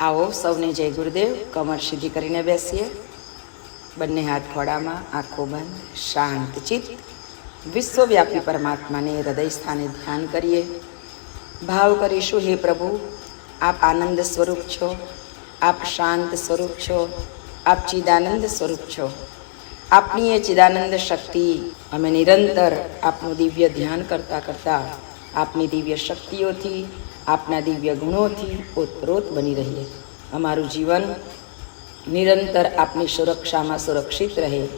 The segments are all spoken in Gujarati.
आओ सौने जय गुरुदेव। कमर सीधी करीने बेसीए, बंने हाथ खोड़ामां, आँखों बंद, शांत चित्त विश्वव्यापी परमात्मा ने हृदय स्थाने ध्यान करिए। भाव करीशुं, हे प्रभु आप आनंद स्वरूप छो, आप शांत स्वरूप छो, आप चिदानंद स्वरूप छो। आपनी ये चिदानंद शक्ति अमे निरंतर आपनु दिव्य ध्यान करता करता आपनी दिव्य शक्तिओथी, आपना दिव्य गुणोथी ओतप्रोत बनी रहीए। अमारू जीवन निरंतर आपनी सुरक्षा में सुरक्षित रहे।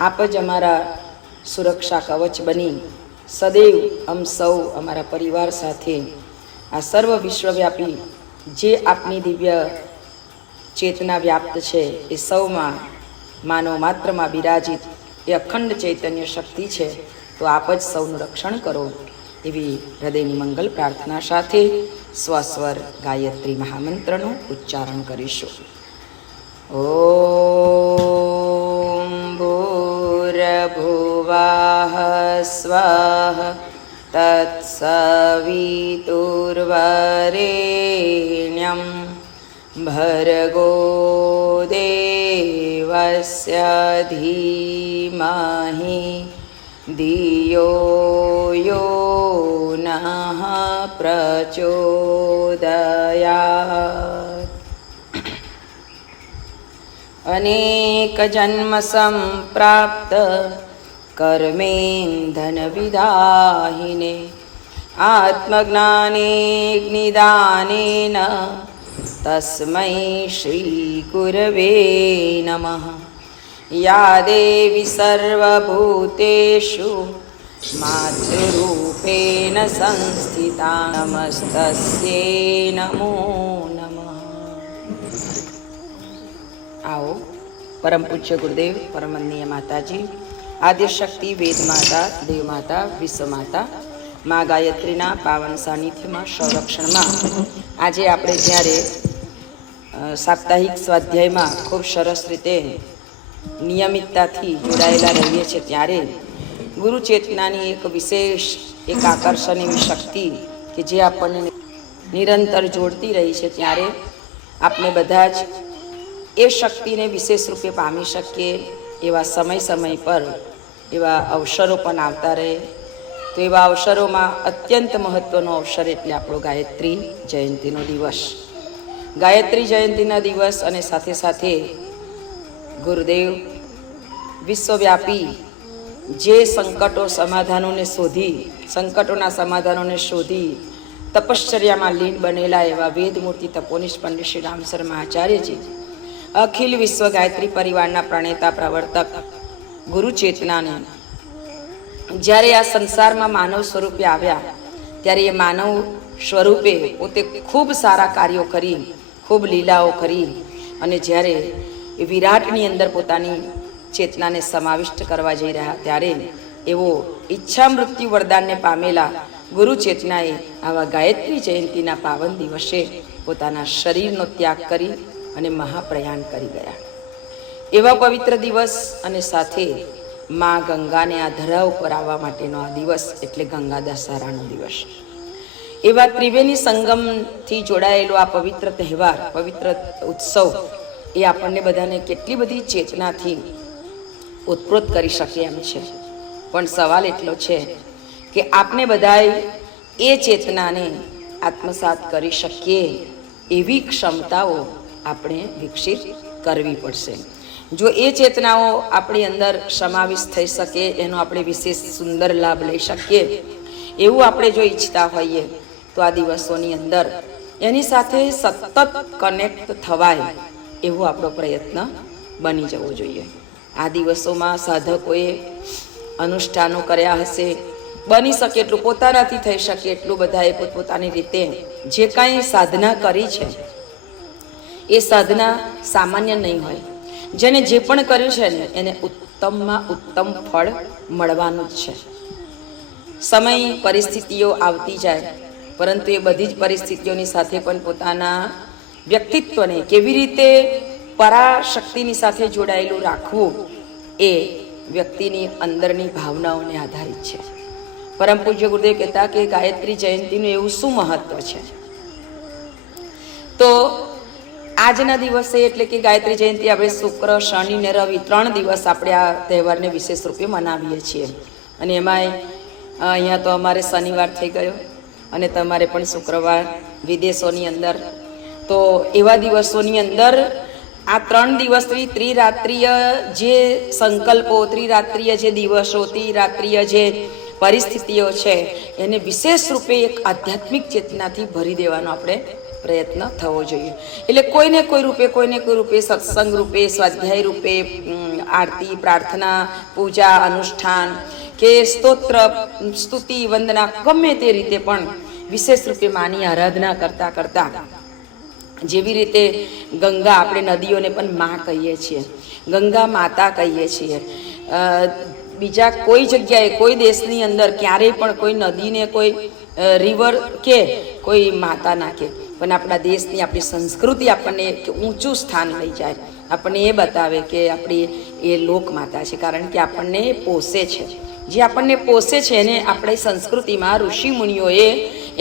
आप ज अमारा सुरक्षा कवच बनी सदैव अम सौ अमारा परिवार साथे आ सर्व विश्वव्यापी जे आपनी दिव्य चेतना व्याप्त है ए सौ में मानव मात्र में बिराजित ए अखंड चैतन्य शक्ति है। तो आप ज सौનું रक्षण करो एवी हृदयनी मंगल प्रार्थना साथे स्वस्वर गायत्री महामंत्रનું उच्चारण करीशुं। ओम भूर्भुवः स्वः तत्सवितुर्वरेण्यं भर्गो देवस्य धीमहि धियो यो नः प्रचोदयात्। अनेक जन्म संप्राप्त कर्मेन्धन विदाहिने आत्मज्ञाने निदानेन तस्मै श्री गुरवे नमः। या देवी सर्वभूतेषु मातृरूपेण संस्थिता नमस्तस्यै नमो नमः। आओ परम पूज्य गुरुदेव परमवंदनीय माताजी, आद्य शक्ति वेद माता, देव माता, विश्व माता माँ गायत्रीना पावन सानिध्य में संरक्षण में आज आपणे ज्यारे साप्ताहिक स्वाध्याय में खूब सरस रीते नियमितता थी जोड़ायेला रहीए छे, त्यारे गुरु चेतनानी एक विशेष एक आकर्षण एवी शक्ति कि जे आपने निरंतर जोड़ती रही है, त्यारे आपने बधा ज ए शक्ति ने विशेष रूपे पामी शकीए एवा समय समय पर एवा अवसरों पण आवता रहे। तो एवा अवसरों में अत्यंत महत्वनो अवसर एटले आपणो गायत्री जयंतीनो दिवस। गायत्री जयंतीना दिवस अने साथे साथे गुरुदेव विश्वव्यापी जे संकटों समाधानों ने शोधी संकटों समाधानों ने शोधी तपश्चर्या में लीन बनेला एवं वेदमूर्ति तपोनिष्ठ पंडित श्री राम शर्मा आचार्य जी अखिल विश्व गायत्री परिवारना प्रणेता प्रवर्तक गुरु चेतना ने ज्यारे आ संसार में मानव स्वरूपे आव्या त्यारे ये मानव स्वरूपे पोते खूब सारा कार्यों करी, खूब लीलाओं करी अने ज्यारे विराटनी अंदर पोतानी चेतना ने समाविष्ट करवा जई रह्या त्यारे एवो इच्छा मृत्यु वरदान ने पामेला गुरु चेतनाए आवा गायत्री जयंतीना पावन दिवसे पोताना शरीरनो त्याग करी अने महाप्रयाण करी गया। एवा पवित्र दिवस अने साथे माँ गंगा ने आ धरा पर आवा माटेनो आ दिवस एटले गंगा दशहरानो दिवस। एवा त्रिवेणी संगम थी जोड़ायेलो आ पवित्र तहेवार पवित्र उत्सव ए आपणे बधाने केटली बधी चेतना थी उत्प्रोत करी शके एम छे। पण सवाल एटलो छे कि आपने बधाए ए चेतना ने आत्मसात करी शकीए एवी क्षमताओ आपणे विकसित करवी पड़शे। जो ए चेतनाओ अपनी अंदर समाविष्ट थई सके एनो आपणे विशेष सुंदर लाभ लई शकीए एवुं आपणे जो इच्छता होईए तो आ दिवसोनी अंदर एनी साथे सतत कनेक्ट थवाय एवो आपणो प्रयत्न बनी जवो जोईए। आ दिवसोमां साधकोए अनुष्ठानो कर्या हशे, बनी शके एटલું પોતાનાથી થઈ શકે એટલું બધાએ પોતપોતાની રીતે જે કાંઈ સાધના કરી છે એ સાધના સામાન્ય નહીં હોય। જેને જે પણ કર્યું છે ને એને ઉત્તમમાં ઉત્તમ ફળ મળવાનું જ છે। સમય પરિસ્થિતિઓ આવતી જાય પરંતુ એ બધી જ પરિસ્થિતિઓની સાથે પણ પોતાના વ્યક્તિત્વને કેવી રીતે પરાશક્તિની સાથે જોડાયેલું રાખવું એ વ્યક્તિની અંદરની ભાવનાઓને આધારિત છે। परम पूज्य गुरुदेव कहता कि गायत्री जयंती एवं शू महत्व है। तो આજના દિવસે એટલે કે ગાયત્રી જયંતિ આપણે શુક્ર, શનિ ને રવિ 3 દિવસ આપણે આ તહેવારને વિશેષ રૂપે મનાવીએ છીએ. અને એમાંય અહીંયા તો અમારે શનિવાર થઈ ગયો અને તમારે પણ શુક્રવાર વિદેશોની અંદર. તો એવા દિવસોની અંદર આ 3 દિવસની ત્રિરાત્રિય જે સંકલ્પો, ત્રિરાત્રિય જે દિવસો, ત્રિરાત્રિય જે પરિસ્થિતિઓ છે એને વિશેષ રૂપે એક આધ્યાત્મિક ચેતનાથી ભરી દેવાનો આપણે પ્રયત્ન થવો જોઈએ. એટલે કોઈને કોઈ રૂપે સત્સંગ રૂપે, સ્વાધ્યાય રૂપે, આરતી, પ્રાર્થના, પૂજા, અનુષ્ઠાન કે સ્તોત્ર, સ્તુતિ, વંદના ગમે તે રીતે પણ વિશેષ રૂપે માની આરાધના કરતા જેવી રીતે ગંગા, આપણે નદીઓને પણ મા કહીએ છીએ, ગંગા માતા કહીએ છીએ. બીજા કોઈ જગ્યાએ, કોઈ દેશની અંદર ક્યારેય પણ કોઈ નદીને કોઈ રિવર કે કોઈ માતા ના કે, પણ આપણા દેશની, આપણી સંસ્કૃતિ આપણને ઊંચું સ્થાન લઈ જાય, આપણને એ બતાવે કે આપણી એ લોક માતા છે. કારણ કે આપણને પોષે છે, જે આપણને પોષે છે એને આપણી સંસ્કૃતિમાં ઋષિ મુનિઓએ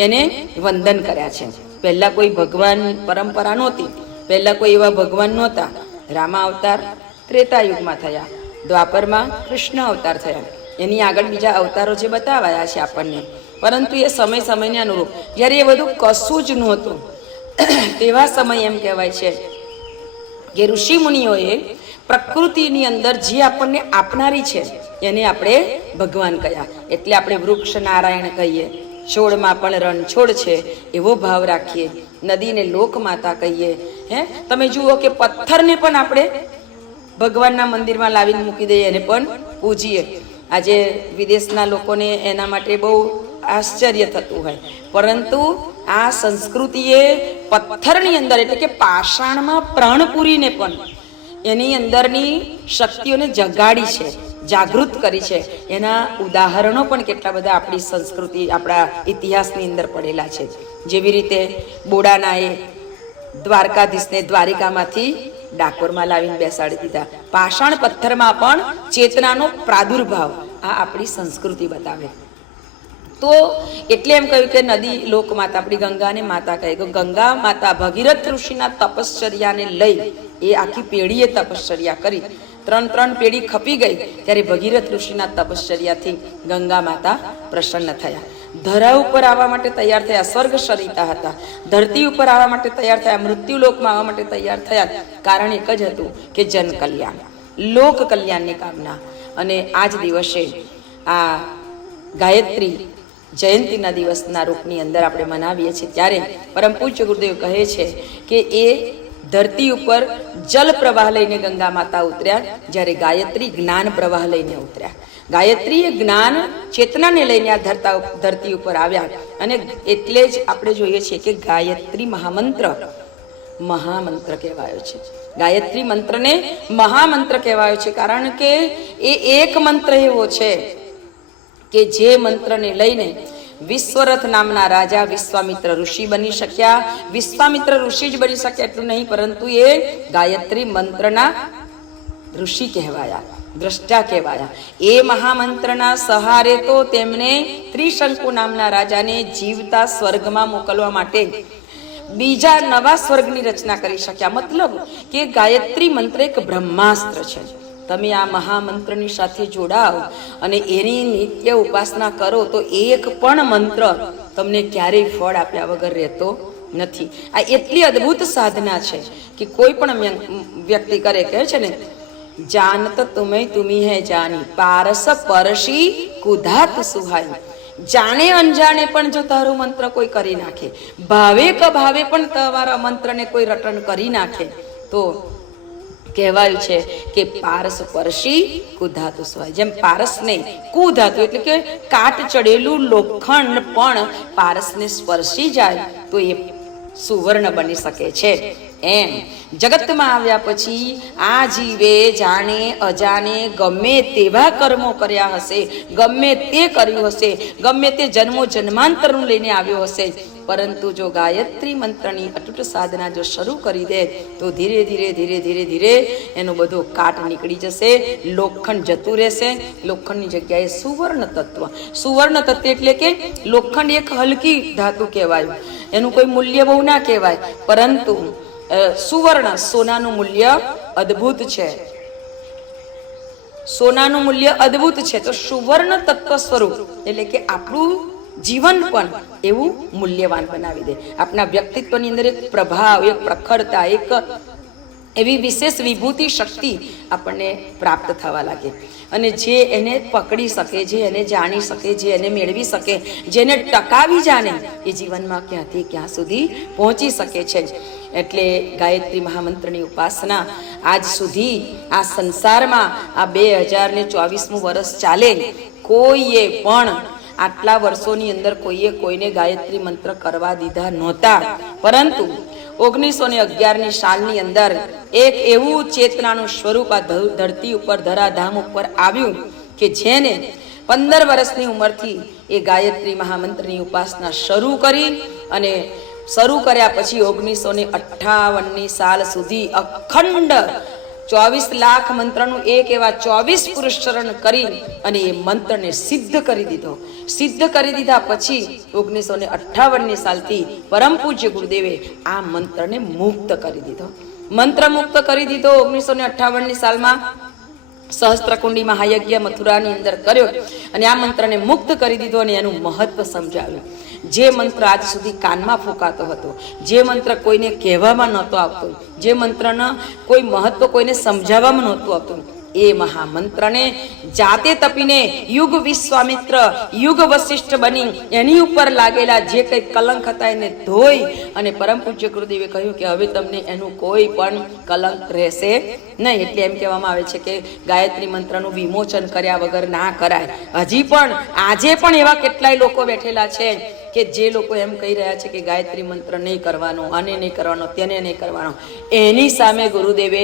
એને વંદન કર્યા છે. પહેલાં કોઈ ભગવાન પરંપરા નહોતી, પહેલાં કોઈ એવા ભગવાન નહોતા. રામા અવતાર ત્રેતાયુગમાં થયા, દ્વાપરમાં કૃષ્ણ અવતાર થયા, એની આગળ બીજા અવતારો જે બતાવાયા છે આપણને. પરંતુ એ સમયને અનુરૂપ જ્યારે એ બધું કશું જ નહોતું તેવા સમય એમ કહેવાય છે કે ઋષિ મુનિઓએ પ્રકૃતિની અંદર જે આપણને આપનારી છે એને આપણે ભગવાન કહ્યા. એટલે આપણે વૃક્ષ નારાયણ કહીએ, છોડમાં પણ રણછોડ છે એવો ભાવ રાખીએ, નદીને લોકમાતા કહીએ. તમે જુઓ કે પથ્થરને પણ આપણે ભગવાનના મંદિરમાં લાવીને મૂકી દઈએ, એને પણ પૂજીએ. આજે વિદેશના લોકોને એના માટે બહુ આશ્ચર્ય થતું હોય, પરંતુ આ સંસ્કૃતિએ પથ્થરની અંદર એટલે કે પાષાણમાં પ્રાણ પૂરીને પણ એની અંદરની શક્તિઓને જગાડી છે, જાગૃત કરી છે. એના ઉદાહરણો પણ કેટલા બધા આપણી સંસ્કૃતિ, આપણા ઇતિહાસની અંદર પડેલા છે. જેવી રીતે બોડાનાએ દ્વારકાધીશને દ્વારિકામાંથી ડાકોરમાં લાવીને બેસાડી દીધા. પાષાણ પથ્થરમાં પણ ચેતનાનો પ્રાદુર્ભાવ આ આપણી સંસ્કૃતિ બતાવે. તો એટલે એમ કહ્યું કે નદી લોકમાતા, આપણી ગંગાને માતા કહે. ગંગા માતા ભગીરથ ઋષિના તપશ્ચર્યાને લઈ એ આખી પેઢીએ તપશ્ચર્યા કરી. 3 પેઢી ખપી ગઈ ત્યારે ભગીરથ ઋષિના તપશ્ચર્યાથી ગંગા માતા પ્રસન્ન થયા. ધરા ઉપર આવવા માટે તૈયાર થયા, સ્વર્ગ સરિતા હતા. ધરતી ઉપર આવવા માટે તૈયાર થયા, મૃત્યુલોકમાં આવવા માટે તૈયાર થયા. કારણ એક જ હતું કે જન કલ્યાણ, લોક કલ્યાણની કામના. અને આ જ દિવસે આ ગાયત્રી જયંતિના દિવસના રૂપની અંદર આપણે મનાવીએ છીએ. ત્યારે પરમ પૂજ્ય ગુરુદેવ કહે છે કે એ ધરતી ઉપર જલ પ્રવાહ લઈને ગંગા માતા ઉતર્યા, જ્યારે ગાયત્રી જ્ઞાન પ્રવાહ લઈને ઉતર્યા. ગાયત્રી એ જ્ઞાન ચેતનાને લઈને આ ધરતી ઉપર આવ્યા. અને એટલે જ આપણે જોઈએ છીએ કે ગાયત્રી મહામંત્ર કહેવાયો છે. ગાયત્રી મંત્રને મહામંત્ર કહેવાયો છે, કારણ કે એ એક મંત્ર એવો છે કે જે મંત્રને લઈને વિશ્વરથ નામના રાજા વિશ્વામિત્ર ઋષિ બની શક્યા. વિશ્વામિત્ર ઋષિ જ બની શક્યા એટલું નહીં, પરંતુ એ ગાયત્રી મંત્રના ઋષિ કહેવાયા, દ્રષ્ટા કહેવાયા. એ મહામંત્રના સહારે તો તેમને ત્રિશંકુ નામના રાજાને જીવતા સ્વર્ગમાં મોકલવા માટે બીજા નવા સ્વર્ગની રચના કરી શક્યા. મતલબ કે ગાયત્રી મંત્ર એક બ્રહ્માસ્ત્ર છે. તમે આ મહામંત્રની સાથે જોડાઓ અને એની નિત્ય ઉપાસના કરો તો એક પણ મંત્ર તમને ક્યારેય ફળ આપ્યા વગર રહેતો નથી. આ એટલી અદ્ભુત સાધના છે કે કોઈ પણ વ્યક્તિ કરે, કહે છે ને, જાનત તુમી હે જાની, પારસ પરશી કુધાત સુહાઈ. જાણે અનજાણે પણ જો તારો મંત્ર કોઈ કરી નાખે, ભાવે ક ભાવે પણ તમારા મંત્રને કોઈ રટન કરી નાખે, તો કહેવાયું છે કે પારસ પરશી કુધાતુ સ્વાય. જેમ પારસ નહીં, કુધાતુ એટલે કે કાટ ચડેલું લોખંડ પણ પારસને સ્પર્શી જાય તો એ સુવર્ણ બની શકે છે. એમ જગતમાં આવ્યા પછી આ જીવે જાણે અજાણે ગમે તેવા કર્મો કર્યા હશે, ગમે તે કર્યું હશે, ગમે તે જન્મો જન્માંતરનું લઈને આવ્યો હશે, પરંતુ જો ગાયત્રી મંત્રની અતૂટ સાધના જો શરૂ કરી દે તો ધીરે ધીરે એનો બધો કાટ નીકળી જશે, લોખંડ જતું રહેશે. લોખંડની જગ્યાએ સુવર્ણ તત્વ એટલે કે લોખંડ એક હલકી ધાતુ કહેવાય, એનું કોઈ મૂલ્ય બહુ ના કહેવાય, પરંતુ સુવર્ણ, સોનાનું મૂલ્ય અદ્ભુત છે, સોનાનું મૂલ્ય અદ્ભુત છે. તો સુવર્ણ તત્વ સ્વરૂપ એટલે કે આપણું જીવન પણ એવું મૂલ્યવાન બનાવી દે. આપણા વ્યક્તિત્વની અંદર એક પ્રભાવ, એક પ્રખરતા, એક એવી વિશેષ વિભૂતિ શક્તિ આપણને પ્રાપ્ત થવા લાગે. અને જે એને પકડી શકે, જે એને જાણી શકે, જે એને મેળવી શકે, જેને ટકાવી જાણે, એ જીવનમાં ક્યાંથી ક્યાં સુધી પહોંચી શકે છે. એટલે ગાયત્રી મહામંત્રની ઉપાસના આજ સુધી આ સંસારમાં આ 2024મું વર્ષ ચાલે, કોઈએ પણ આટલા વર્ષોની અંદર કોઈએ કોઈને ગાયત્રી મંત્ર કરવા દીધા નહોતા. પરંતુ 1911ની સાલની અંદર એક એવું ચેતનાનું સ્વરૂપ આ ધરતી ઉપર, ધરાધામ ઉપર આવ્યું કે જેને 15 વર્ષની ઉંમરથી એ ગાયત્રી મહામંત્રની ઉપાસના શરૂ કરી અને શરૂ કર્યા પછી 1958ની સાલ સુધી અખંડ 24 લાખ મંત્રનું એક એવા 24 પુરસ્ચરણ કરી અને એ મંત્રને સિદ્ધ કરી દીધો. સિદ્ધ કરી દીધા પછી 1958ની સાલથી પરમ પૂજ્ય ગુરુદેવે આ મંત્રને મુક્ત કરી દીધો. મંત્ર મુક્ત કરી દીધો 1958ની સાલમાં સહસ્ત્રકુંડી મહાયજ્ઞ મથુરાની અંદર કર્યો અને આ મંત્રને મુક્ત કરી દીધો અને એનું મહત્વ સમજાવ્યું. જે મંત્ર આજ સુધી કાનમાં ફૂંકાતો હતો, જે મંત્ર કોઈને કહેવામાં નહોતો આવતો, જે મંત્રના કોઈ મહત્વ કોઈને સમજાવવામાં નહોતું આવતું, એ મહામંત્રને જાતે તપીને યુગ વિશ્વામિત્ર, યુગ વશિષ્ઠ બની એની ઉપર લાગેલા જે કંઈ કલંક હતા એને ધોઈ અને પરમ પૂજ્ય ગુરુદેવે કહ્યું કે હવે તમને એનું કોઈ પણ કલંક રહેશે નહીં. એટલે એમ કહેવામાં આવે છે કે ગાયત્રી મંત્રનું વિમોચન કર્યા વગર ના કરાય. હજી પણ આજે પણ એવા કેટલાય લોકો બેઠેલા છે કે જે લોકો એમ કહી રહ્યા છે કે ગાયત્રી મંત્ર નહીં કરવાનો, આને નહીં કરવાનો, તેને નહીં કરવાનો. એની સામે ગુરુદેવે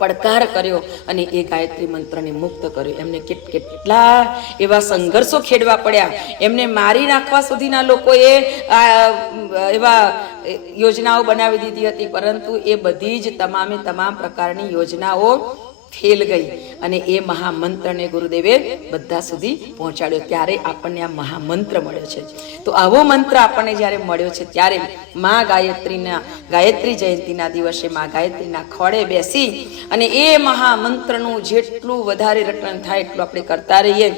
પડકાર કર્યો અને એ ગાયત્રી મંત્રને મુક્ત કર્યો. એમને કેટલા એવા સંઘર્ષો ખેડવા પડ્યા, એમને મારી નાખવા સુધીના લોકોએ એવા યોજનાઓ બનાવી દીધી હતી, પરંતુ એ બધી જ તમામ પ્રકારની યોજનાઓ ફેલ ગઈ અને એ મહામંત્રને ગુરુદેવે બધા સુધી પહોંચાડ્યો. ત્યારે આપણને આ મહામંત્ર મળ્યો છે. તો આવો મંત્ર આપણને જ્યારે મળ્યો છે ત્યારે મા ગાયત્રી જયંતિના દિવસે મા ગાયત્રીના ખોળે બેસી અને એ મહામંત્રનું જેટલું વધારે રટણ થાય એટલું આપણે કરતા રહીએ.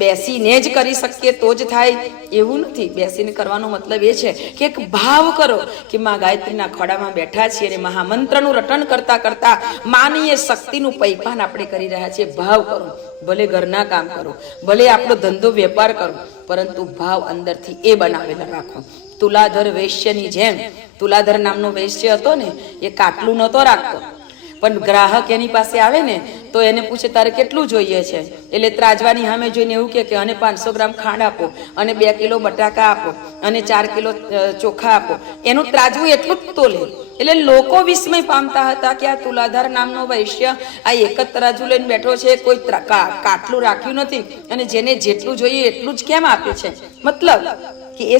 બેસીને જ કરી શકીએ તો જ થાય એવું નથી. બેસીને કરવાનો મતલબ એ છે કે એક ભાવ કરો કે મા ગાયત્રીના ખોળામાં બેઠા છીએ અને મહામંત્રનું રટણ કરતા કરતા માનીય શક્તિનું પૈપાન આપણે કરી રહ્યા છીએ. ભાવ કરો, ભલે ઘરના કામ કરો, ભલે આપણો ધંધો વેપાર કરો, પરંતુ ભાવ અંદરથી એ બનાવેલા રાખો. તુલાધર વૈશ્યની જેમ, તુલાધર નામનો વૈશ્ય હતો ને, એ કાટલું નહોતો રાખતો, પણ ગ્રાહક એની પાસે આવે ને તો એને પૂછે તારે કેટલું જોઈએ છે, એટલે ત્રાજવાની સામે જોઈને એવું કે અને 500 ગ્રામ ખાંડ આપો, અને 2 કિલો બટાકા આપો, અને 4 કિલો ચોખા આપો. એનું ત્રાજવું એટલું જ તોલે. એટલે લોકો વિસ્મય પામતા હતા કે આ તુલાધાર નામનો વૈશ્ય આ એક જ તરાજુ લઈને બેઠો છે, કોઈ કાટલું રાખ્યું નથી અને જેને જેટલું જોઈએ એટલું જ કેમ આપે છે. મતલબ કે એ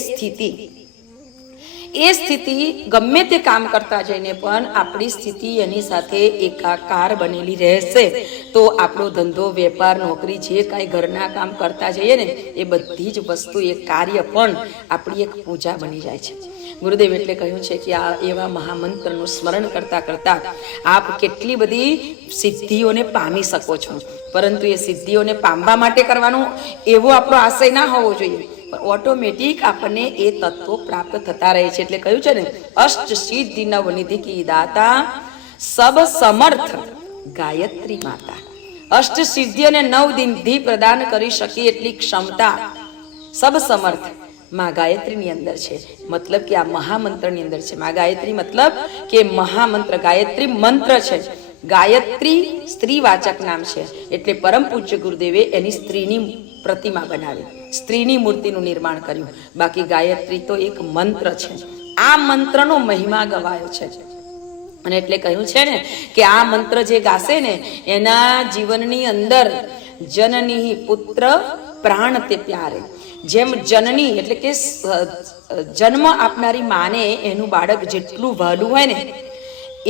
સ્થિતિ ગમે તે કામ કરતા જઈને પણ આપણી સ્થિતિ એની સાથે એકાકાર બનેલી રહેશે તો આપણો ધંધો, વેપાર, નોકરી, જે કાંઈ ઘરના કામ કરતા જઈએ ને એ બધી જ વસ્તુ, એ કાર્ય પણ આપણી એક પૂજા બની જાય છે. ગુરુદેવ એટલે કહ્યું છે કે આ એવા મહામંત્રનું સ્મરણ કરતા કરતા આપ કેટલી બધી સિદ્ધિઓને પામી શકો છો. પરંતુ એ સિદ્ધિઓને પામવા માટે કરવાનું એવો આપણો આશય ના હોવો જોઈએ. ઓટોમેટિક આપણને એ તત્વો પ્રાપ્ત થતા રહે છે. એટલે કહ્યું છે ને, અષ્ટ સિદ્ધિ નવ નિધિ કી દાતા સબ સમર્થ ગાયત્રી માતા. અષ્ટ સિદ્ધિ અને 9 નિધિ પ્રદાન કરી શકી એટલી ક્ષમતા સબ સમર્થ માં ગાયત્રીની અંદર છે. મતલબ કે આ મહામંત્રની અંદર છે. માં ગાયત્રી મતલબ કે મહામંત્ર, ગાયત્રી મંત્ર છે. ગાયત્રી સ્ત્રીવાચક નામ છે. એટલે પરમ પૂજ્ય ગુરુદેવે એની સ્ત્રીની પ્રતિમા બનાવી, સ્ત્રીની મૂર્તિનું નિર્માણ કર્યું. બાકી ગાયત્રી તો એક મંત્ર છે. આ મંત્રનો મહિમા ગવાયો છે. અને એટલે કહ્યું છે ને કે આ મંત્ર જે ગાશે ને એના જીવનની અંદર જનની પુત્ર પ્રાણ તે પ્યારે. જેમ જનની એટલે કે જન્મ આપનારી માને એનું બાળક જેટલું વહાલું હોય ને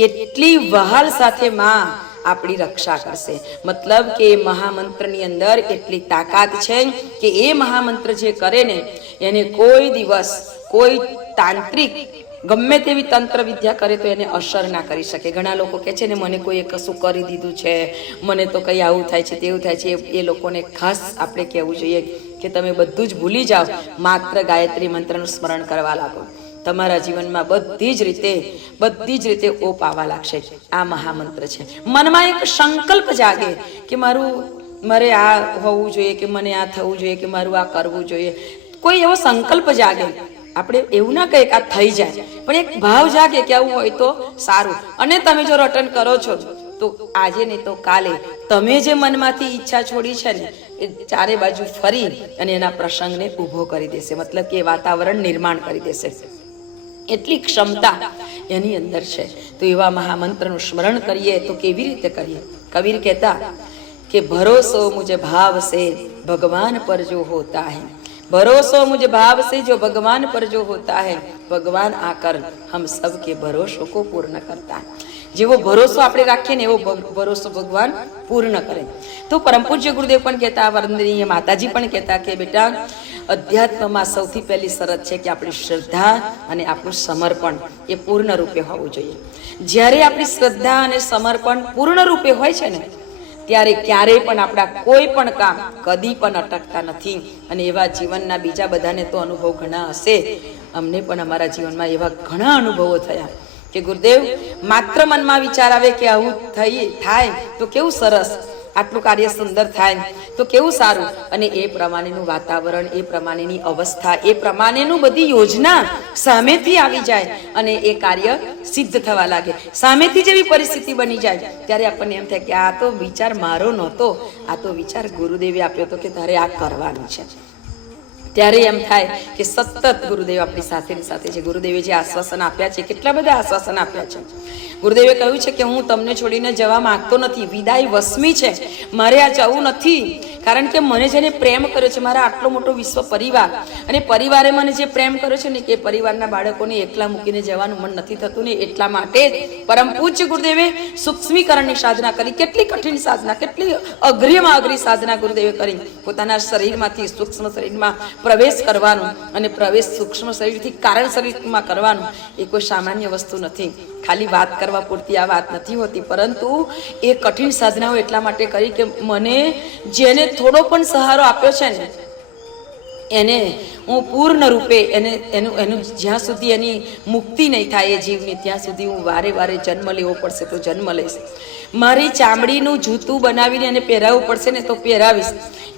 એટલી વહાલ સાથે માં આપણી રક્ષા કરશે. મતલબ કે એ મહામંત્રની અંદર એટલી તાકાત છે કે એ મહામંત્ર જે કરે ને એને કોઈ દિવસ કોઈ તાંત્રિક ગમે તેવી તંત્ર વિદ્યા કરે તો એને અસર ના કરી શકે. ઘણા લોકો કહે છે ને મને કોઈએ કશું કરી દીધું છે, મને તો કંઈ આવું થાય છે તેવું થાય છે. એ લોકોને ખાસ આપણે કહેવું જોઈએ કે તમે બધું જ ભૂલી જાઓ, માત્ર ગાયત્રી મંત્રનું સ્મરણ કરવા લાગો. તમારા જીવનમાં બધી જ રીતે ઓપ આવવા લાગશે. આ મહામંત્ર છે. મનમાં એક સંકલ્પ જાગે કે મારે આ હોવું જોઈએ, કે મને આ થવું જોઈએ, કે મારું આ કરવું જોઈએ. કોઈ એવો સંકલ્પ જાગે. આપણે એવું ના કહીએ કે આ થઈ જાય, પણ એક ભાવ જાગે કે આવું હોય તો સારું. અને તમે જો રટન કરો છો તો આજે નહીં તો કાલે તમે જે મનમાંથી ઈચ્છા છોડી છે ને એ ચારે બાજુ ફરી અને એના પ્રસંગને ઊભો કરી દેશે. મતલબ કે વાતાવરણ નિર્માણ કરી દેશે. એટલી ક્ષમતા એની અંદર છે. તો એવા મહામંત્રનું સ્મરણ કરીએ તો કેવી રીતે કરીએ? કબીર કહેતા કે ભરોસો મુझे भाव से भगवान पर जो होता है, भरोसो मुझे भाव से जो भगवान पर जो होता है, भगवान आकर हम सब के भरोसों को पूर्ण करता है. જેવો ભરોસો આપણે રાખીએ ને એવો ભરોસો ભગવાન પૂર્ણ કરે. તો પરમ પૂજ્ય ગુરુદેવ પણ કહેતા, વંદનીય માતાજી પણ કહેતા કે બેટા, અધ્યાત્મમાં સૌથી પહેલી શરત છે કે આપણી શ્રદ્ધા અને આપણું સમર્પણ એ પૂર્ણ રૂપે હોવું જોઈએ. જ્યારે આપણી શ્રદ્ધા અને સમર્પણ પૂર્ણ રૂપે હોય છે ને ત્યારે ક્યારેય પણ આપણા કોઈ પણ કામ કદી પણ અટકતા નથી. અને એવા જીવનના બીજા બધાને તો અનુભવ ઘણા હશે, અમને પણ અમારા જીવનમાં એવા ઘણા અનુભવો થયા કે ગુરુદેવ માત્ર મનમાં વિચાર આવે કે આવું થાય તો કેવું સરસ, આટલું કાર્ય સુંદર થાય તો કેવું સારું. અને એ પ્રમાણેનું વાતાવરણ, એ પ્રમાણેની અવસ્થા, એ પ્રમાણેનું બધી યોજના સામેથી આવી જાય અને એ કાર્ય સિદ્ધ થવા લાગે. સામેથી જેવી પરિસ્થિતિ બની જાય ત્યારે આપણને એમ થાય કે આ તો વિચાર મારો નહોતો, આ તો વિચાર ગુરુદેવે આપ્યો હતો કે તારે આ કરવાનું છે. ત્યારે એમ થાય કે સતત ગુરુદેવ આપણી સાથેની સાથે છે. ગુરુદેવે જે આશ્વાસન આપ્યા છે, કેટલા બધા આશ્વાસન આપ્યા છે. ગુરુદેવે કહ્યું છે કે હું તમને છોડીને જવા માંગતો નથી, વિદાય વસમી છે, મારે આ જવું નથી. કારણ કે મને જેને પ્રેમ કર્યો છે, મારા આટલો મોટો વિશ્વ પરિવાર, અને પરિવારે મને જે પ્રેમ કર્યો છે ને કે પરિવારના બાળકોને એકલા મૂકીને જવાનું મન નથી થતું ને એટલા માટે પરમ પૂજ્ય ગુરુદેવે સૂક્ષ્મીકરણની સાધના કરી. કેટલી કઠિન સાધના, કેટલી અઘરીમાં અઘરી સાધના ગુરુદેવે કરી. પોતાના શરીરમાંથી સૂક્ષ્મ શરીરમાં પ્રવેશ કરવાનું અને પ્રવેશ સૂક્ષ્મ શરીરથી કારણ શરીરમાં કરવાનું એ કોઈ સામાન્ય વસ્તુ નથી. ખાલી વાત કરવા પૂરતી આ વાત નથી હોતી, પરંતુ એ કઠિન સાધનાઓ એટલા માટે કરી કે મને જેને થોડો પણ સહારો આપ્યો છે ને એને હું પૂર્ણ રૂપે એનું જ્યાં સુધી એની મુક્તિ નહીં થાય એ જીવની, ત્યાં સુધી હું વારે વારે જન્મ લેવો પડશે તો જન્મ લઈશ. મારી ચામડીનું જૂતું બનાવીને એને પહેરાવવું પડશે ને તો પહેરાવીશ.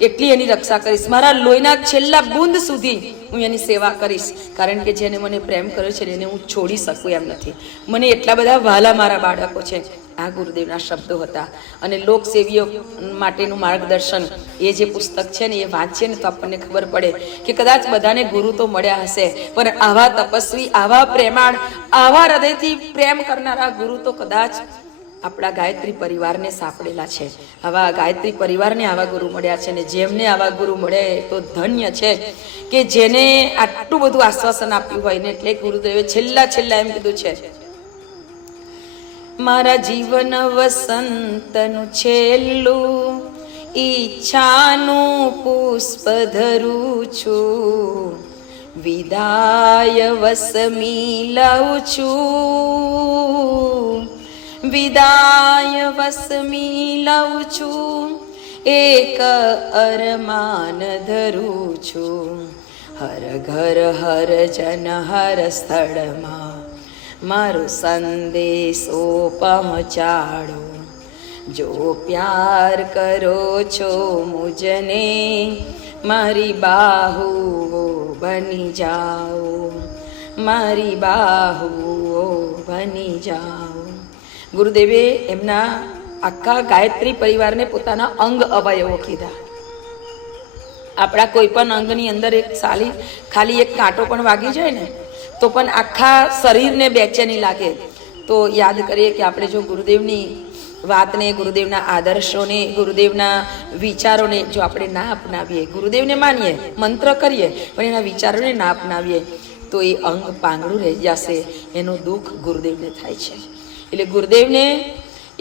એટલી એની રક્ષા કરીશ. મારા લોહીના છેલ્લા બુંદ સુધી હું એની સેવા કરીશ. કારણ કે જેને મને પ્રેમ કર્યો છે એને હું છોડી શકું એમ નથી. મને એટલા બધા વહાલા મારા બાળકો છે. આ ગુરુદેવના શબ્દો હતા. અને લોકસેવીઓ માટેનું માર્ગદર્શન એ જે પુસ્તક છે ને એ વાંચીએ ને તો આપણને ખબર પડે કે કદાચ બધાને ગુરુ તો મળ્યા હશે, પણ આવા તપસ્વી, આવા પ્રેમાળ, આવા હૃદયથી પ્રેમ કરનારા ગુરુ તો કદાચ આપણા ગાયત્રી પરિવારને સાંપડેલા છે. આવા ગાયત્રી પરિવારને આવા ગુરુ મળ્યા છે. ને જેમને આવા ગુરુ મળે તો ધન્ય છે કે જેને આટલું બધું આશ્વાસન આપ્યું હોય ને. એટલે ગુરુદેવે છેલ્લા એમ કીધું છે, મારા જીવન વસંતનું છેલ્લું ઈચ્છાનું પુષ્પ ધરું છું, વિદાય વસમી લઉં છું, વિદાય વસમી લઉં છું, એક અરમાન ધરું છું, હર ઘર હર જન હર સ્થળમાં મારો સંદેશો પહોંચાડો. જો પ્યાર કરો છો મુજને મારી બાહુઓ બની જાઓ, મારી બાહુઓ બની જાઓ. ગુરુદેવે એમના આખા ગાયત્રી પરિવારને પોતાના અંગ અવયવો કીધા. આપણા કોઈ પણ અંગની અંદર એક ખાલી એક કાંટો પણ વાગી જાય ને તો પણ આખા શરીરને બેચેની લાગે. તો યાદ કરીએ કે આપણે જો ગુરુદેવની વાતને, ગુરુદેવના આદર્શોને, ગુરુદેવના વિચારોને જો આપણે ના અપનાવીએ, ગુરુદેવને માનીએ, મંત્ર કરીએ પણ એના વિચારોને ના અપનાવીએ તો એ અંગ પાંગળું રહી જશે. એનું દુઃખ ગુરુદેવને થાય છે. એટલે ગુરુદેવને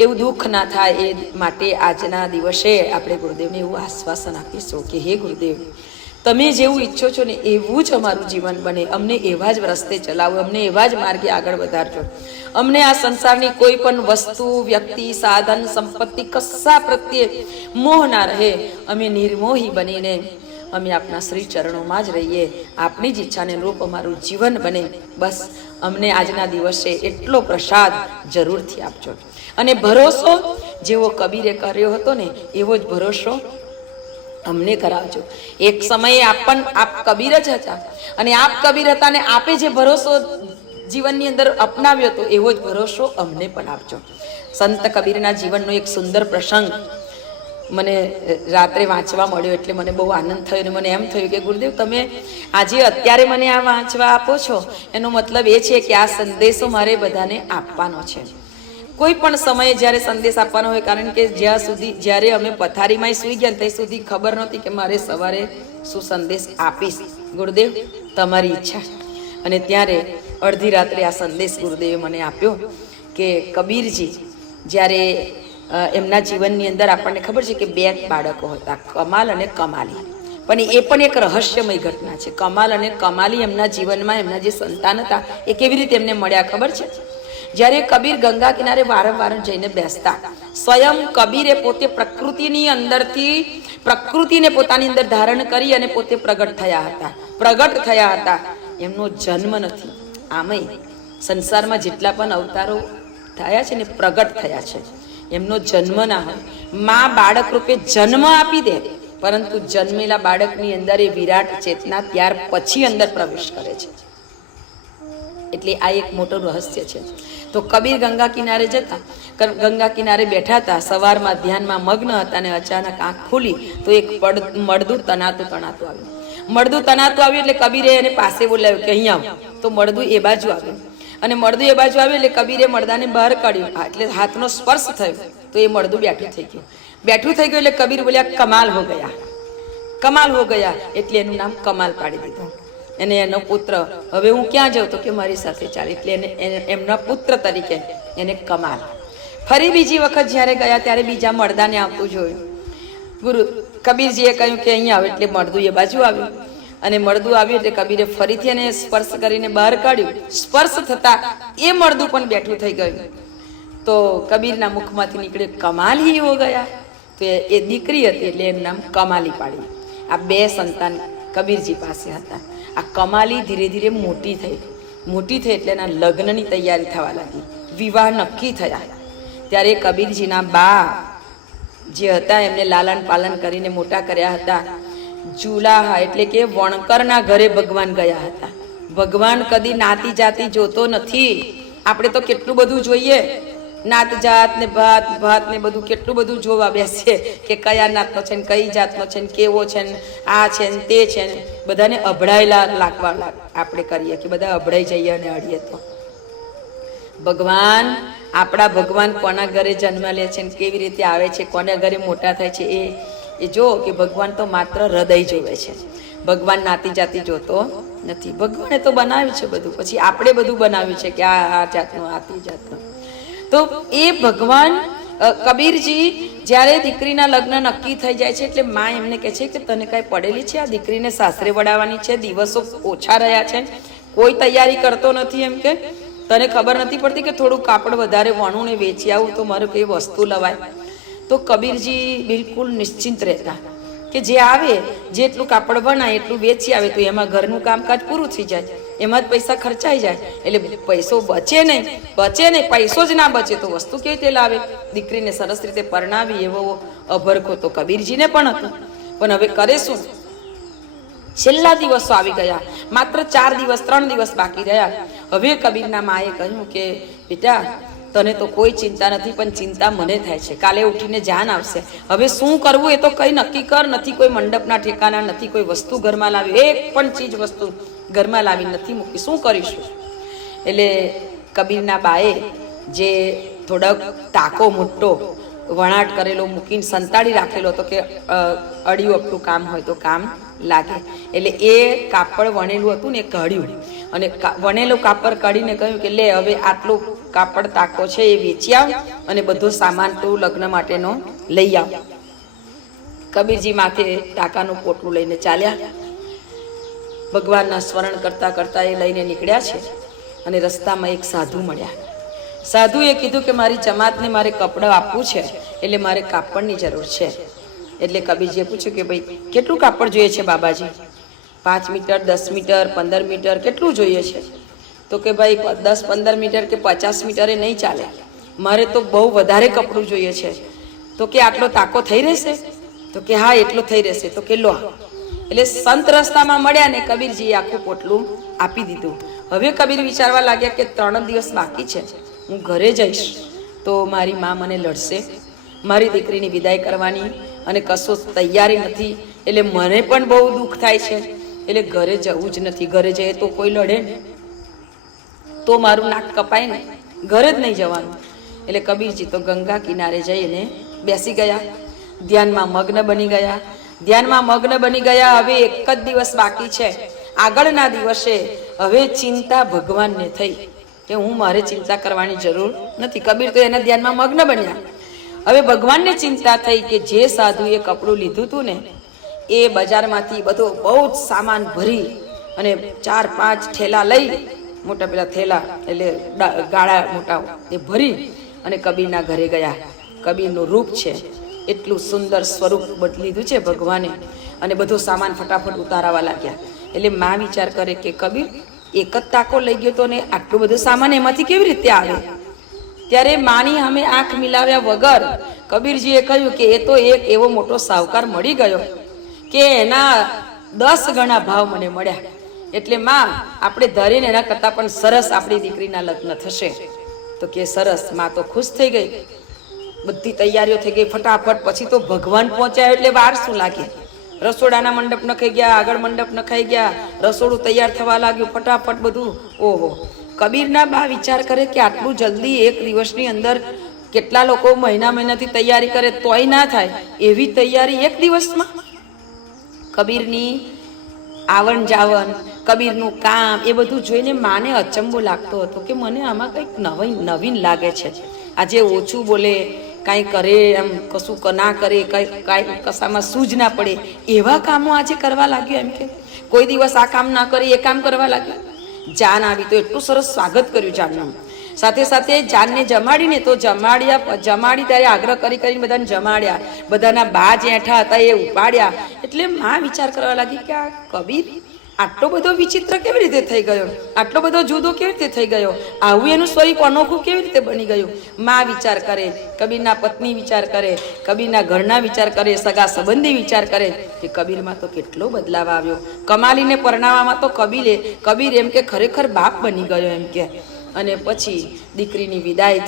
એવું દુઃખ ના થાય એ માટે આજના દિવસે આપણે ગુરુદેવને એવું આશ્વાસન આપીશું કે હે ગુરુદેવ, તમે જેવું ઈચ્છો છો ને એવું જ અમારું જીવન બને, અમને એવા જ રસ્તે ચલાવો, અમને એવા જ માર્ગે આગળ વધારજો. અમને આ સંસારની કોઈ પણ વસ્તુ, વ્યક્તિ, સાધન, સંપત્તિ કશા પ્રત્યે મોહ ના રહે. અમે નિર્મોહી બનીને અમે આપના શ્રી ચરણોમાં જ રહીએ, આપની જ ઈચ્છાને રૂપ અમારું જીવન બને. બસ અમને આજના દિવસે એટલો પ્રસાદ જરૂરથી આપજો. અને ભરોસો જેવો કબીરે કર્યો હતો ને એવો જ ભરોસો અમને કરાવજો. એક સમયે આપ કબીર જ હતા, અને આપ કબીર હતા ને આપે જે ભરોસો જીવનની અંદર અપનાવ્યો હતો એવો જ ભરોસો અમને પણ આપજો. સંત કબીરના જીવનનો એક સુંદર પ્રસંગ મને રાત્રે વાંચવા મળ્યો, એટલે મને બહુ આનંદ થયો. અને મને એમ થયું કે ગુરુદેવ, તમે આજે અત્યારે મને આ વાંચવા આપો છો, એનો મતલબ એ છે કે આ સંદેશો મારે બધાને આપવાનો છે. કોઈ પણ સમયે જ્યારે સંદેશ આપવાનો હોય, કારણ કે જ્યારે અમે પથારીમાં સૂઈ ગયા ત્યાં સુધી ખબર નહોતી કે મારે સવારે શું સંદેશ આપીશ. ગુરુદેવ, તમારી ઈચ્છા. અને ત્યારે અડધી રાત્રે આ સંદેશ ગુરુદેવે મને આપ્યો કે કબીરજી જ્યારે એમના જીવનની અંદર આપણને ખબર છે કે 2 બાળકો હતા, કમાલ અને કમાલી. પણ એ પણ એક રહસ્યમય ઘટના છે. કમાલ અને કમાલી એમના જીવનમાં એમના જે સંતાન હતા એ કેવી રીતે એમને મળ્યા ખબર છે? જ્યારે કબીર ગંગા કિનારે વારંવાર જઈને બેસતા, સ્વયં કબીરે પોતે પ્રકૃતિની અંદરથી પ્રકૃતિને પોતાની અંદર ધારણ કરી અને પોતે પ્રગટ થયા હતા. એમનો જન્મ નથી. આમય સંસારમાં જેટલા પણ અવતારો થયા છે ને પ્રગટ થયા છે, એમનો જન્મ ના હોય. માં બાળક રૂપે જન્મ આપી દે, પરંતુ જન્મેલા બાળકની અંદર એ વિરાટ ચેતના ત્યાર પછી અંદર પ્રવેશ કરે છે. એટલે આ એક મોટું રહસ્ય છે. તો કબીર ગંગા કિનારે જતા, ગંગા કિનારે બેઠા હતા, સવારમાં ધ્યાનમાં મગ્ન હતા, અને અચાનક આંખ ખુલી તો એક મળદું તણાતું આવ્યું. મળદું તણાતું આવ્યું એટલે કબીરે એને પાસે બોલાવ્યું કે અહીંયા આવ. તો મળદું એ બાજુ આવ્યું, અને મળદું એ બાજુ આવ્યું એટલે કબીરે મળદાને બહાર કાઢ્યું, એટલે હાથનો સ્પર્શ થયો તો એ મળદું બેઠું થઈ ગયું એટલે કબીર બોલ્યા કમાલ હો ગયા. એટલે એનું નામ કમાલ પાડી દીધું. અને એનો પુત્ર, હવે હું ક્યાં જાઉં? તો કે મારી સાથે ચાલ. એટલે એને એમના પુત્ર તરીકે એને કમાલ. ફરી બીજી વખત જ્યારે ગયા ત્યારે બીજા મળદાને આવતું જોયું. કબીરજીએ કહ્યું કે અહીંયા આવે, એટલે મળદું એ બાજુ આવ્યું, અને મળદું આવ્યું એટલે કબીરે ફરીથી એને સ્પર્શ કરીને બહાર કાઢ્યું. સ્પર્શ થતા એ મળદું પણ બેઠું થઈ ગયું. તો કબીરના મુખમાંથી નીકળે કમાલી હો ગયા. તો એ દીકરી હતી એટલે એનું નામ કમાલી પાડી. આ 2 સંતાન કબીરજી પાસે હતા. આ કમાલી ધીરે ધીરે મોટી થઈ એટલે એના લગ્નની તૈયારી થવા લાગી, વિવાહ નક્કી થયા. ત્યારે કબીરજીના બા જે હતા એમને લાલન પાલન કરીને મોટા કર્યા હતા. જુલાહા એટલે કે વણકરના ઘરે ભગવાન ગયા હતા. ભગવાન કદી નાતી જાતિ જોતો નથી. આપણે તો કેટલું બધું જોઈએ, નાત જાત ને ભાત ને બધું કેટલું બધું જોવા બેસીએ કે કયા નાતનો છે ને કઈ જાતનો છે ને કેવો છે ને આ છે ને તે છે ને. બધાને અભડાયેલા લાગવા આપણે કરીએ કે બધા અભડાઈ જઈએ અને અડીએ. તો ભગવાન, આપણા ભગવાન કોના ઘરે જન્મ લે છે ને કેવી રીતે આવે છે, કોના ઘરે મોટા થાય છે, એ જો કે ભગવાન તો માત્ર હૃદય જોવે છે. ભગવાન નાતી જાતિ જોતો નથી. ભગવાને તો બનાવ્યું છે બધું, પછી આપણે બધું બનાવ્યું છે કે આ જાતનું, આ તે જાતનું. તો એ ભગવાન કબીરજી જ્યારે દીકરીના લગ્ન નક્કી થઈ જાય છે એટલે મા એમને કહે છે કે તને કાંઈ પડેલી છે? આ દીકરીને સાસરે વડાવવાની છે, દિવસો ઓછા રહ્યા છે, કોઈ તૈયારી કરતો નથી. એમ કે તને ખબર નથી પડતી કે થોડું કાપડ વધારે વણું ને વેચી આવું તો મારે કઈ વસ્તુ લવાય? તો કબીરજી બિલકુલ નિશ્ચિંત રહેતા કે જે આવે, જેટલું કાપડ બનાય એટલું વેચી આવે તો એમાં ઘરનું કામકાજ પૂરું થઈ જાય, એમાં જ પૈસા ખર્ચાઈ જાય. એટલે પૈસો બચે નહીં. પૈસો જ ના બચે તો વસ્તુ કેવી રીતે લાવે? દીકરીને સરસ રીતે પરણાવી એવો અભરખો તો કબીરજીને પણ હતો. પણ હવે કરે શું? છેલ્લા દિવસો આવી ગયા, માત્ર 4 દિવસ 3 દિવસ બાકી રહ્યા. હવે કબીરના માએ કહ્યું કે બેટા, તને તો કોઈ ચિંતા નથી, પણ ચિંતા મને થાય છે. કાલે ઉઠીને જાન આવશે, હવે શું કરવું એ તો કઈ નક્કી કર. નથી કોઈ મંડપના ઠેકાના, નથી કોઈ વસ્તુ ઘરમાં લાવી, એક પણ ચીજ વસ્તુ ઘરમાં લાવી નથી મૂકી, શું કરીશું? એટલે કબીરના બાએ જે થોડોક ટાંકો મોટો વણાટ કરેલો મૂકીને સંતાડી રાખેલો હતો કે અડિયું અપટું કામ હોય તો કામ લાગે. એટલે એ કાપડ વણેલું હતું ને એ કાઢ્યું, અને વણેલું કાપડ કાઢીને કહ્યું કે લે, હવે આટલું કાપડ ટાંકો છે એ વેચી આવ, અને બધો સામાન તું લગ્ન માટેનો લઈ આવ. કબીરજી માથે ટાંકાનું પોટલું લઈને ચાલ્યા. ભગવાનના સ્મરણ કરતાં કરતાં એ લઈને નીકળ્યા છે અને રસ્તામાં એક સાધુ મળ્યા. સાધુએ કીધું કે મારી જમાતને મારે કપડાં આપવું છે, એટલે મારે કાપડની જરૂર છે. એટલે કબીરજીએ પૂછ્યું કે ભાઈ કેટલું કાપડ જોઈએ છે બાબાજી? 5 મીટર, 10 મીટર, 15 મીટર કેટલું જોઈએ છે? તો કે ભાઈ 10-15 મીટર કે 50 મીટરે નહીં ચાલે, મારે તો બહુ વધારે કપડું જોઈએ છે. તો કે આટલો તાકો થઈ રહેશે? તો કે હા એટલો થઈ રહેશે. તો કે લો. એટલે સંત રસ્તામાં મળ્યા ને કબીરજીએ આખું પોટલું આપી દીધું. હવે કબીર વિચારવા લાગ્યા કે 3 દિવસ બાકી છે, હું ઘરે જઈશ તો મારી મા મને લડશે, મારી દીકરીની વિદાય કરવાની અને કશો તૈયારી નથી, એટલે મને પણ બહુ દુઃખ થાય છે, એટલે ઘરે જવું જ નથી. ઘરે જઈએ તો કોઈ લડે ને તો મારું નાક કપાય ને, ઘરે જ નહીં જવાનું. એટલે કબીરજી તો ગંગા કિનારે જઈને બેસી ગયા, ધ્યાનમાં મગ્ન બની ગયા. હવે એક જ દિવસ બાકી છે. આગળના દિવસે હવે ચિંતા ભગવાનને થઈ કે મારે ચિંતા કરવાની જરૂર નથી. કબીર તો એના ધ્યાનમાં મગ્ન બન્યા. હવે ભગવાનને ચિંતા થઈ કે જે સાધુએ કપડું લીધું હતું ને એ બજારમાંથી બધો બહુ જ સામાન ભરી અને 4-5 ઠેલા લઈ, મોટા પેલા થેલા એટલે ગાળા મોટા, એ ભરી અને કબીરના ઘરે ગયા. કબીરનું રૂપ છે એટલું સુંદર સ્વરૂપ બદલી લીધું છે ભગવાને, અને બધો સામાન ફટાફટ ઉતારવા લાગ્યા. એટલે માં વિચાર કરે કે કબીર એક જ તાકો લઈ ગયો તો ને આટલું બધું સામાન એમાંથી કેવી રીતે આવે? ત્યારે માની અમે આંખ મિલાવ્યા વગર કબીરજીએ કહ્યું કે એ તો એક એવો મોટો સાહુકાર મળી ગયો કે એના 10 ગણા ભાવ મને મળ્યા. એટલે માં આપણે ધરીને એના કરતાં પણ સરસ આપણી દીકરીના લગ્ન થશે. તો કે સરસ. માં તો ખુશ થઈ ગઈ, બધી તૈયારીઓ થઈ ગઈ ફટાફટ. પછી તો ભગવાન પહોંચ્યા એટલે વાર શું લાગે? રસોડાના મંડપ નખાઈ ગયા, આગળ મંડપ નખાઈ ગયા, રસોડું તૈયાર થવા લાગ્યું ફટાફટ બધું. ઓહો, કબીરના બા વિચાર કરે કે આટલું જલ્દી એક દિવસની અંદર કેટલા લોકો મહિનાથી તૈયારી કરે તોય ના થાય, એવી તૈયારી એક દિવસમાં? કબીરની આવન જાવન, કબીરનું કામ એ બધું જોઈને માને અચંબો લાગતો હતો કે મને આમાં કંઈક નવીન લાગે છે. આજે ઓછું બોલે, કાંઈ કરે એમ કશું ના કરે, કાંઈ કશામાં સૂઝ ના પડે એવા કામો આજે કરવા લાગ્યો. એમ કે કોઈ દિવસ આ કામ ના કરે એ કામ કરવા લાગ્યો. જાન આવી તો એટલું સરસ સ્વાગત કર્યું જાનનું. સાથે સાથે જાનને જમાડીને તો જમાડી ત્યારે આગ્રહ કરીને બધાને જમાડ્યા. બધાના બા જેઠા હતા એ ઉપાડ્યા. એટલે માં વિચાર કરવા લાગી કે આ કબીર આટલો બધો વિચિત્ર કેવી રીતે થઈ ગયો, આટલો બધો જુદો કેવી રીતે થઈ ગયો, આવું એનું સ્વરૂપ અનોખું કેવી રીતે બની ગયું? માં વિચાર કરે, કબીરના પત્ની વિચાર કરે, કબીરના ઘરના વિચાર કરે, સગા સંબંધી વિચાર કરે કે કબીરમાં તો કેટલો બદલાવ આવ્યો. કમાલીને પરણાવવામાં તો કબીર એમ કે ખરેખર બાપ બની ગયો એમ કે. અને પછી દીકરીની વિદાય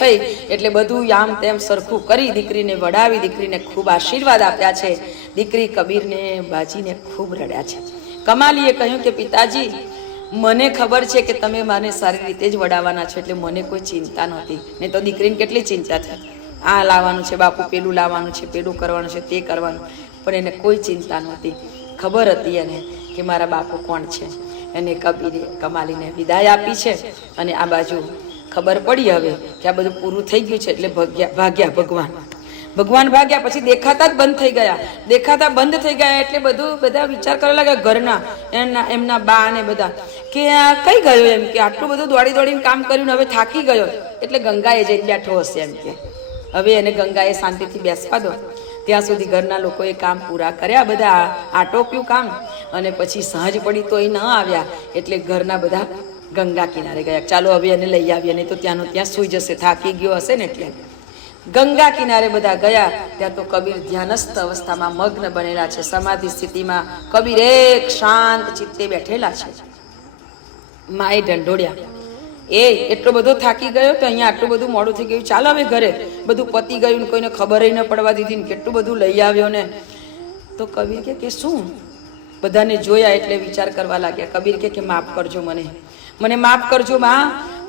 થઈ એટલે બધું આમ તેમ સરખું કરી દીકરીને વડાવી, દીકરીને ખૂબ આશીર્વાદ આપ્યા છે. દીકરી કબીરને બાજીને ખૂબ રડ્યા છે. કમાલીએ કહ્યું કે પિતાજી, મને ખબર છે કે તમે મને સારી રીતે જ વડાવવાના છો, એટલે મને કોઈ ચિંતા નહોતી. નહીં તો દીકરીને કેટલી ચિંતા થઈ, આ લાવવાનું છે બાપુ, પેલું લાવવાનું છે, પેલું કરવાનું છે, તે કરવાનું. પણ એને કોઈ ચિંતા નહોતી. ખબર હતી એને કે મારા બાપુ કોણ છે. એને કબીરે કમાલીને વિદાય આપી છે અને આ બાજુ ખબર પડી હવે કે આ બધું પૂરું થઈ ગયું છે. એટલે ભાગ્યા ભગવાન ભાગ્યા. પછી દેખાતા જ બંધ થઈ ગયા. એટલે બધા વિચાર કરવા લાગ્યા ઘરના, એમના બા ને બધા કે આ કઈ ગયો એમ કે આટલું બધું દોડીને કામ કર્યું, હવે થાકી ગયો. એટલે ગંગાએ જઈને બેઠો હશે એમ કે હવે એને ગંગાએ શાંતિથી બેસવા દો. ત્યાં સુધી ઘરના લોકોએ કામ પૂરા કર્યા, બધા આટોપ્યું કામ. અને પછી સાંજ પડી તો એ ન આવ્યા. એટલે ઘરના બધા ગંગા કિનારે ગયા. ચાલો હવે એને લઈ આવીએ, નહીં તો ત્યાંનો ત્યાં સૂઈ જશે, થાકી ગયો હશે ને. એટલે ગંગા કિનારે બધા ગયા. ત્યાં તો કબીર ધ્યાનસ્થ અવસ્થામાં મગ્ન બનેલા છે, સમાધિ સ્થિતિમાં. કબીર એક શાંત ચિત્તે બેઠેલા છે. માએ ઢંઢોળ્યા, એટલો બધો થાકી ગયો તો અહીંયા આટલું બધું મોડું થઈ ગયું, ચાલો હવે ઘરે. બધું પતી ગયું ને કોઈને ખબર ન પડવા દીધી ને કેટલું બધું લઈ આવ્યો ને. તો કબીર કે શું? બધાને જોયા એટલે વિચાર કરવા લાગ્યા. કબીર કે માફ કરજો, મને માફ કરજો માં,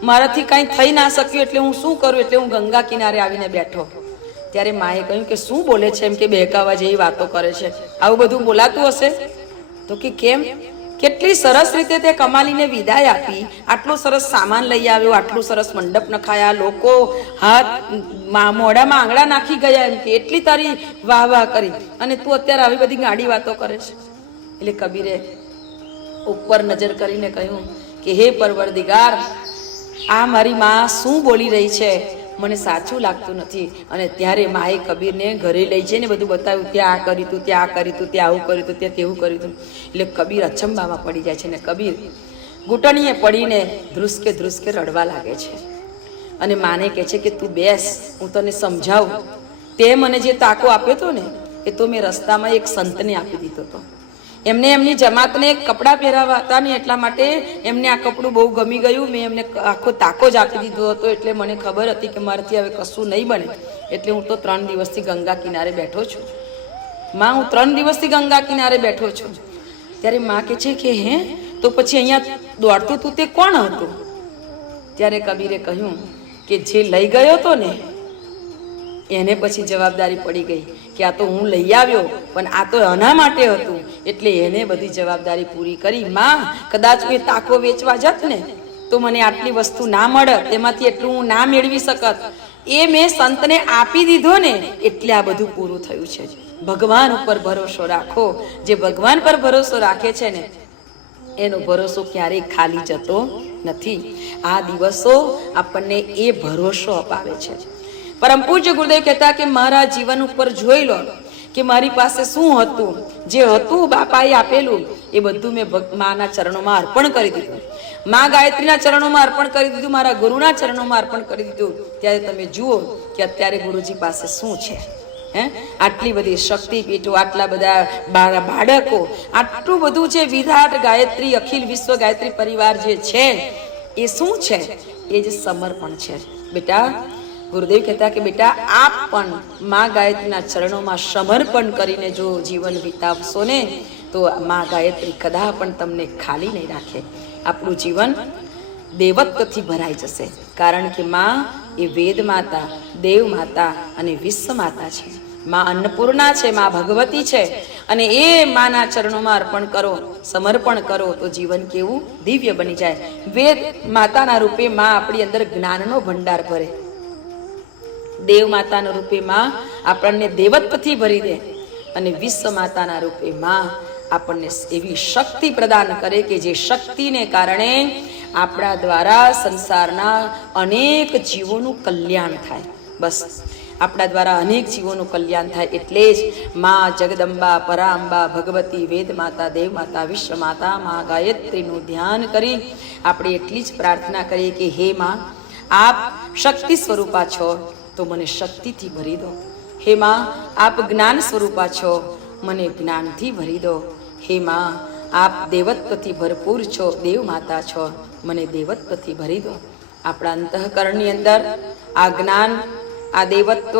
મારાથી કાંઈ થઈ ના શક્યું, એટલે હું શું કરું? એટલે હું ગંગા કિનારે આવીને બેઠો. ત્યારે માએ કહ્યું કે શું બોલે છે? એમ કે બહેકાવા જેવી વાતો કરે છે, આવું બધું બોલાતું હશે? તો કે કેમ? કેટલી સરસ રીતે તે કમાલીને વિદાય આપી, આટલો સરસ સામાન લઈ આવ્યો, આટલું સરસ મંડપ નખાયા, લોકો હાથ મોઢામાં આંગળા નાખી ગયા એમ કે એટલી તારી વાહ કરી, અને તું અત્યારે આવી બધી ગાડી વાતો કરે છે. એટલે કબીરે ઉપર નજર કરીને કહ્યું કે હે પરવરદિગાર, આ મારી માં શું બોલી રહી છે, મને સાચું લાગતું નથી. અને ત્યારે માએ કબીરને ઘરે લઈ જઈને બધું બતાવ્યું, ત્યાં આ કર્યું તું, ત્યાં આ કર્યું તું, ત્યાં આવું કર્યું તું, ત્યાં તેવું કર્યું તું. એટલે કબીર અચંબામાં પડી જાય છે ને કબીર ઘૂંટણીએ પડીને ધ્રુસકે રડવા લાગે છે. અને માને કહે છે કે તું બેસ, હું તને સમજાવું. તે મને જે તાકો આપ્યો હતો ને એ તો મેં રસ્તામાં એક સંતને આપી દીધો હતો. એમને એમની જમાતને કપડાં પહેરાવા હતા ને એટલા માટે એમને આ કપડું બહુ ગમી ગયું. મેં એમને આખો તાકો જ આપી દીધો હતો. એટલે મને ખબર હતી કે મારાથી હવે કશું નહીં બને. એટલે હું તો 3 દિવસથી ગંગા કિનારે બેઠો છું. માં, હું 3 દિવસથી ગંગા કિનારે બેઠો છું. ત્યારે માં કહે છે કે હે, તો પછી અહીંયા દોડતું તું તે કોણ હતું? ત્યારે કબીરે કહ્યું કે જે લઈ ગયો હતો ને એને પછી જવાબદારી પડી ગઈ કે આ તો હું લઈ આવ્યો, પણ આ તો આના માટે હતું. એટલે એને બધી જવાબદારી પૂરી કરી. માં, કદાચ મેં તાકો વેચવા જત ને તો મને આટલી વસ્તુ ના મળત, એમાંથી એટલું હું ના મેળવી શકત. એ મેં સંતને આપી દીધો ને એટલે આ બધું પૂરું થયું છે. ભગવાન ઉપર ભરોસો રાખો. જે ભગવાન પર ભરોસો રાખે છે ને એનો ભરોસો ક્યારેય ખાલી જતો નથી. આ દિવસો આપણને એ ભરોસો અપાવે છે. પરમ પૂજ્ય ગુરુદેવ કહેતા કે મારા જીવન ઉપર જોઈ લો કે મારી પાસે શું હતું. જે હતું બાપાએ આપેલું એ બધું મેં માના ચરણોમાં અર્પણ કરી દીધું. મા ગાયત્રીના ચરણોમાં અર્પણ કરી દીધું, મારા ગુરુના ચરણોમાં અર્પણ કરી દીધું. ત્યારે તમે જુઓ કે અત્યારે ગુરુજી પાસે શું છે. આટલી બધી શક્તિપીઠો, આટલા બધા બાળકો, આટલું બધું જે વિરાટ ગાયત્રી, અખિલ વિશ્વ ગાયત્રી પરિવાર જે છે એ શું છે? એ જ સમર્પણ છે. બેટા, ગુરુદેવ કહેતા કે બેટા, આપ પણ મા ગાયત્રીના ચરણોમાં સમર્પણ કરીને જો જીવન વિતાવશો ને તો મા ગાયત્રી કદા પણ તમને ખાલી નહીં રાખે. આપણું જીવન દેવત્વથી ભરાઈ જશે. કારણ કે માં એ વેદ માતા, દેવ માતા અને વિશ્વ માતા છે. માં અન્નપૂર્ણા છે, માં ભગવતી છે. અને એ માના ચરણોમાં અર્પણ કરો, સમર્પણ કરો તો જીવન કેવું દિવ્ય બની જાય. વેદ માતાના રૂપે માં આપણી અંદર જ્ઞાનનો ભંડાર ભરે. દેવ માતાના રૂપે માં આપણને દેવત્વથી ભરી દે. અને વિશ્વ માતાના રૂપે માં આપણને એવી શક્તિ પ્રદાન કરે કે જે શક્તિને કારણે આપણા દ્વારા સંસારના અનેક જીવોનું કલ્યાણ થાય. બસ આપણા દ્વારા અનેક જીવોનું કલ્યાણ થાય. એટલે જ માં જગદંબા, પરાંબા, ભગવતી, વેદ માતા, દેવ માતા, વિશ્વ માતા, માં ગાયત્રીનું ધ્યાન કરી આપણે એટલી જ પ્રાર્થના કરીએ કે હે માં, આપ શક્તિ સ્વરૂપા છો તો મને શક્તિથી ભરી દો. હે માં, આપ જ્ઞાન સ્વરૂપા છો, મને જ્ઞાનથી ભરી દો. હે માં, આપ દેવત્વથી ભરપૂર છો, દેવ માતા છો, મને દેવત્વથી ભરી દો. આપણા અંતઃકરણની અંદર આ જ્ઞાન, આ દેવત્વ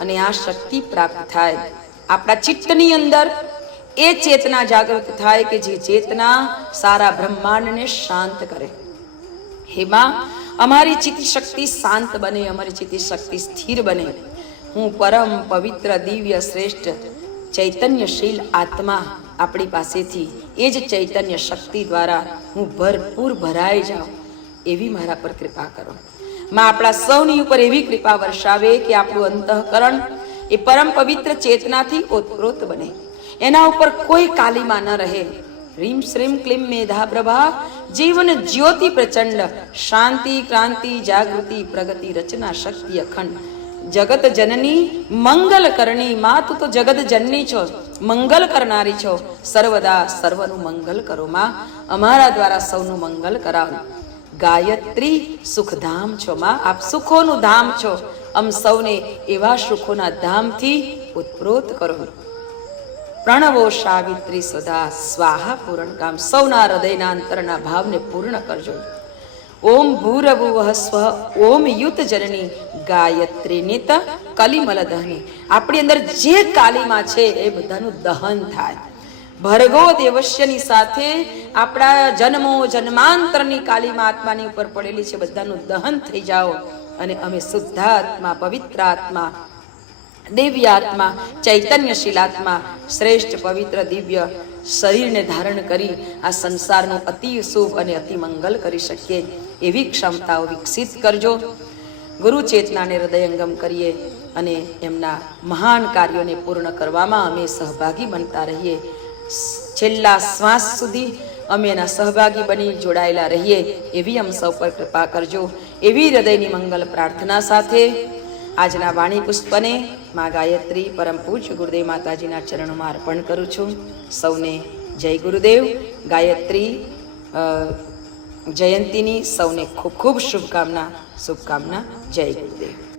અને આ શક્તિ પ્રાપ્ત થાય. આપણા ચિત્તની અંદર એ ચેતના જાગૃત થાય કે જે ચેતના સારા બ્રહ્માંડને શાંત કરે. હે માં, અમારી ચિત્ત શક્તિ શાંત બને, અમારી ચિત્ત શક્તિ સ્થિર બને. હું પરમ પવિત્ર, દિવ્ય, શ્રેષ્ઠ ચૈતન્યશીલ આત્મા આપણી પાસેથી એ જ ચૈતન્ય શક્તિ દ્વારા હું ભરપૂર ભરાઈ જાઉં એવી મારા પર કૃપા કરો. માં આપણા સૌની ઉપર એવી કૃપા વર્ષાવે કે આપણું અંતઃકરણ એ પરમ પવિત્ર ચેતનાથી ઓતપ્રોત બને. એના ઉપર કોઈ કાલીમાં ન રહે. રીમ શ્રીમ ક્લીમ મેધા પ્રભા જીવન જ્યોતિ પ્રચંડ, શાંતિ, ક્રાંતિ, જાગૃતિ, પ્રગતિ, રચના, શક્તિ અખંડ. જગત જનની મંગલ કરણી. માં, તું તો જગત જનની છો, મંગલ કરનારી છો. સર્વદા સર્વનું મંગલ કરો. માં, અમારા દ્વારા સૌનું મંગલ કરાવો. ગાયત્રી સુખધામ છો. માં, આપ સુખોનું ધામ છો. અમ સૌને એવા સુખોના ધામથી ઉત્પ્રોત કરો. પ્રણવો સાવિત્રી સદા સ્વાહા પૂરણ કામ. સૌના હૃદયના અંતરના ભાવને પૂર્ણ કરજો. ઓમ ભૂરભુવઃ સ્વઃ ઓમ યુત જનની ગાયત્રી નિત કલિમલ દહની. આપણી અંદર જે કાલીમાં છે એ બધાનું દહન થાય. ભર્ગો દેવસ્યની સાથે આપણા જન્મો જન્માંતરની કાલીમાં આત્માની ઉપર પડેલી છે બધાનું દહન થઈ જાઓ. અને અમે શુદ્ધાત્મા, પવિત્ર આત્મા, દિવ્ય આત્મા, ચૈતન્યશીલ આત્મા, શ્રેષ્ઠ પવિત્ર દિવ્ય શરીરને ધારણ કરી આ સંસારનું અતિ શુભ અને અતિ મંગલ કરી શકીએ એવી ક્ષમતાઓ વિકસિત કરજો. ગુરુ ચેતનાને હૃદયંગમ કરીએ અને એમના મહાન કાર્યોને પૂર્ણ કરવામાં અમે સહભાગી બનતા રહીએ. છેલ્લા શ્વાસ સુધી અમે એના સહભાગી બની જોડાયેલા રહીએ એવી અમ સૌ પર કૃપા કરજો. એવી હૃદયની મંગલ પ્રાર્થના સાથે આજના વાણી પુષ્પને મા ગાયત્રી પરમ પૂજ્ય ગુરુદેવ માતાજીના ચરણોમાં અર્પણ કરું છું. સૌને જય ગુરુદેવ. ગાયત્રી જયંતીની સૌને ખૂબ ખૂબ શુભકામના. જય ગુરુદેવ.